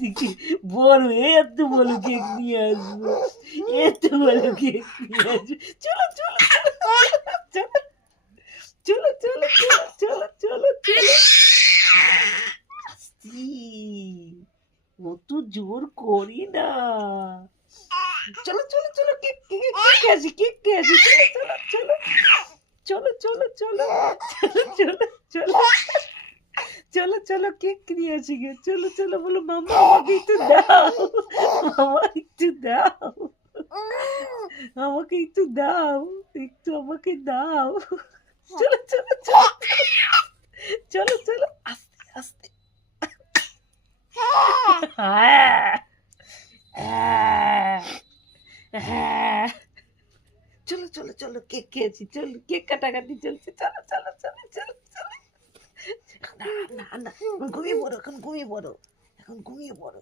দিকে বড় এত বড় কেক নিয়ে আসবো, এত বড় কেক নিয়ে আসবো। চলো চলো চলো চলো চলো চলো চলো চলো। আসছি, অত জোর করি না। চলো চলো চলো, কেক কেক কেক আসি, কেক কে আসি। চলো চলো চলো চলো চলো চলো চলো চলো চলো চলো, কেক নিয়ে আসি গে। চলো চলো, বলো মামা আমাকে একটু দাও, মামা একটু দাও, আমাকে একটু দাও, একটু আমাকে দাও। চলো চলো চলো চলো চলো, আস্তে আস্তে। হ্যাঁ হ্যাঁ হ্যাঁ। চলো চলো চলো, কেক খেয়েছি, চলো কেক কাটাকাটি চলছে। চলো চলো চলো চলো চলো। না না না, এখন ঘুমিয়ে পড়ো, এখন ঘুমিয়ে পড়ো, এখন ঘুমিয়ে পড়ো।